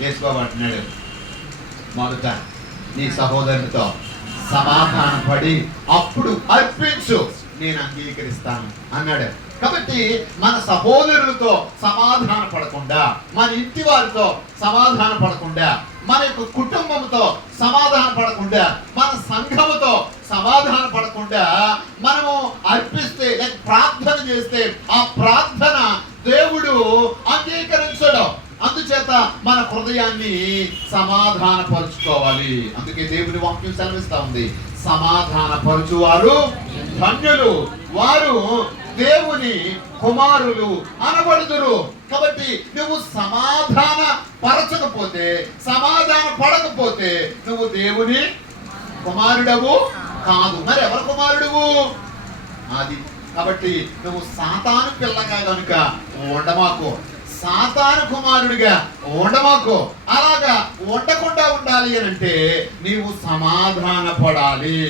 వేసుకోబట్టినాడు. మొదట నీ సహోదరునితో సమాధాన పడి అప్పుడు అర్పించు, నేను అంగీకరిస్తాను అన్నాడు. కాబట్టి మన సహోదరులతో సమాధాన పడకుండా, మన ఇంటి వారితో సమాధాన పడకుండా, మన యొక్క కుటుంబంతో సమాధాన పడకుండా, మన సంఘముతో సమాధాన పడకుండా మనము అర్పిస్తే, ప్రార్థన చేస్తే ఆ ప్రార్థన దేవుడు అంగీకరించడు. అందుచేత మన హృదయాన్ని సమాధాన పరుచుకోవాలి. అందుకే దేవుని వాక్యం సెలవిస్తా ఉంది, సమాధాన పరుచువారు ధన్యులు, వారు దేవుని కుమారులు అనబడుదురు. కాబట్టి నువ్వు సమాధాన పరచకపోతే, సమాధాన పడకపోతే నువ్వు దేవుని కుమారుడవు కాదు. మరి ఎవరు కుమారుడువు? అది కాబట్టి నువ్వు సాతాను పిల్లగా కనుక ఉండమాకు, సాతాను కుమారుడిగా ఉండమాకు. అలాగా ఉండకుండా ఉండాలి అని అంటే నీవు సమాధాన పడాలి.